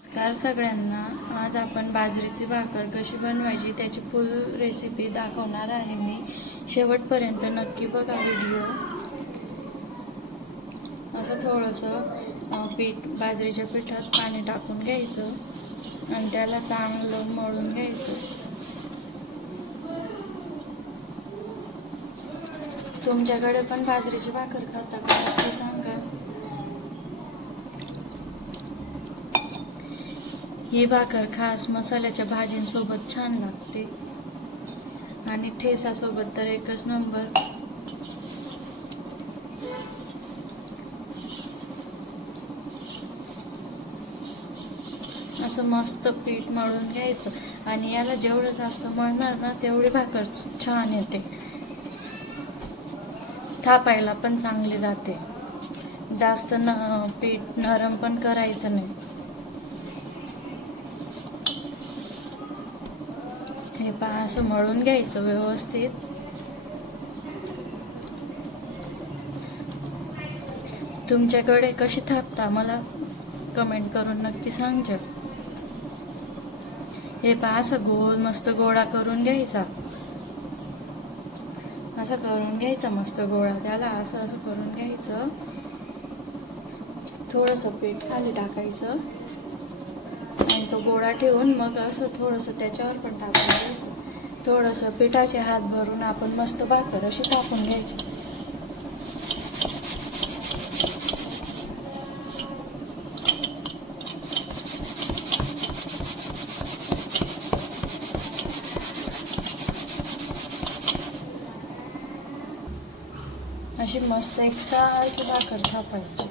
नमस्कार सगळ्यांना. आज आपण बाजरीची भाकर कशी बनवायची त्याची फुल रेसिपी दाखवणार आहे मी. शेवटपर्यंत नक्की बघा व्हिडिओ. असं थोडंसं बाजरीच्या पिठात पाणी टाकून घ्यायचं आणि त्याला चांगलं मळून घ्यायचं. तुमच्याकडे पण बाजरीची भाकर खाता का ते सांगा. ही भाकर खास मसाल्याच्या भाजींसोबत छान लागते आणि ठेसासोबत तर एकच नंबर. असं मस्त पीठ मळून घ्यायचं आणि याला जेवढं जास्त मळणार ना तेवढी भाकर छान येते. थापायला पण चांगली जाते. जास्त पीठ नरम पण करायचं नाही. हे पहा, असं मळून घ्यायचं व्यवस्थित. तुमच्याकडे कशी थापता मला कमेंट करून नक्की सांगा. हे पहा, असं गोल मस्त गोळा करून घ्यायचा. असं करून घ्यायचं मस्त गोळा. त्याला असं असं करून घ्यायचं. थोडंसं पीठ खाली टाकायचं आणि तो गोळा ठेवून मग असं थोडंसं त्याच्यावर पण टाकून घ्यायचं. थोडंसं पिठाचे हात भरून आपण मस्त भाकर अशी टाकून घ्यायची. अशी मस्त एकसारखी भाकर थापायची.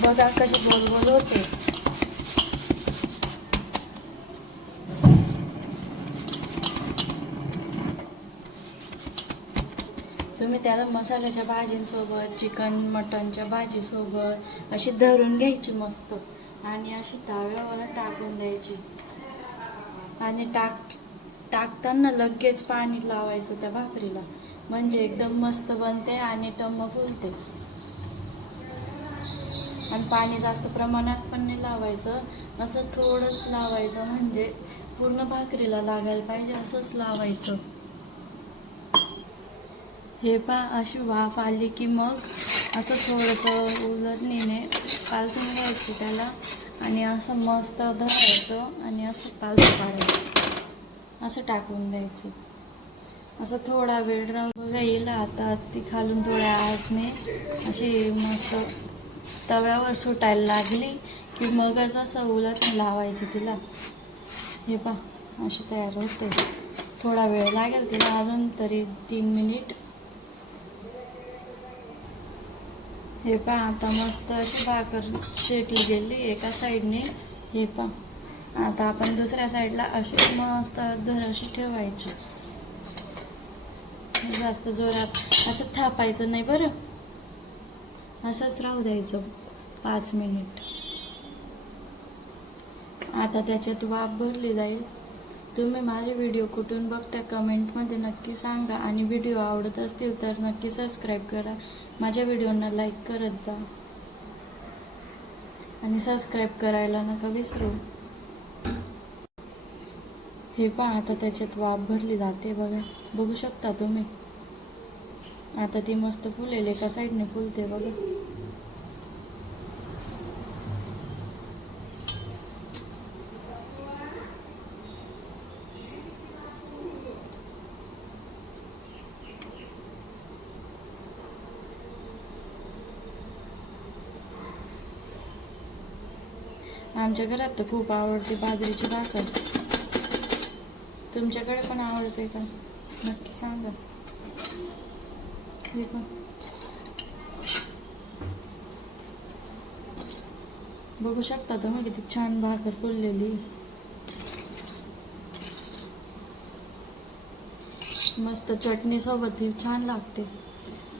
बघा कशी गोल गोल होते. तुम्ही त्याला मसाल्याच्या भाजींसोबत, चिकन मटनच्या भाजीसोबत अशी धरून घ्यायची मस्त आणि अशी तव्यावर टाकून द्यायची आणि टाकताना लगेच पाणी लावायचं त्या भाकरीला, म्हणजे एकदम मस्त बनते आणि टम्म फुलते. आणि पाणी जास्त प्रमाणात पण नाही लावायचं, असं थोडंच लावायचं, म्हणजे पूर्ण भाकरीला लागायला पाहिजे असंच लावायचं. हे पहा, अशी वाफ आली की मग असं थोडंसं उलटणीने पालथून घ्यायचं त्याला आणि असं मस्त धरायचं आणि असं पालथं पाडायचं, असं टाकून द्यायचं. असं थोडा वेळ बघा येईल आता ती खालून थोड्या आसने अशी मस्त तव्यावर सुटायला लागली की मगच असं उलट लावायची तिला. हे पहा, अशी तयार होते. थोडा वेळ लागेल तिला, अजून तरी 3 मिनिट. हे पहा, आता मस्त अशी भाकर शेकली गेली एका साईडने. हे पहा, आता आपण दुसऱ्या साईडला अशी मस्त अशी ठेवायची. जास्त जोरात असं थापायचं नाही बरं, असंच राहू द्यायचं 5 मिनिट. आता त्याच्यात वाफ भरली जाईल. तुम्ही माझे व्हिडिओ कुठून बघता कमेंटमध्ये नक्की सांगा आणि व्हिडिओ आवडत असतील तर नक्की सबस्क्राईब करा. माझ्या व्हिडिओंना लाईक करत जा आणि सबस्क्राईब करायला नका विसरू. हे पहा, आता त्याच्यात वाफ भरली जाते. बघू शकता तुम्ही. आता ती मस्त फुलेल, एका साईडने फुलते बघा. आमच्या घरात तर खूप आवडते बाजरीची भाकर. तुमच्याकडे पण आवडते का नक्की सांगा. बघू शकता तुम्ही किती छान भाकर फुललेली. मस्त चटणीसोबत ही छान लागते.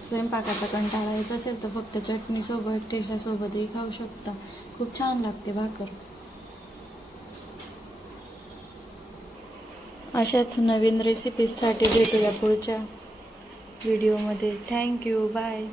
स्वयंपाकाचा कंटाळा येत असेल तर फक्त चटणीसोबत ठेच्यासोबतही खाऊ शकता. खूप छान लागते भाकर. अशाच नवीन रेसिपीजसाठी भेटूया पुढच्या व्हिडिओमध्ये. थँक्यू. बाय.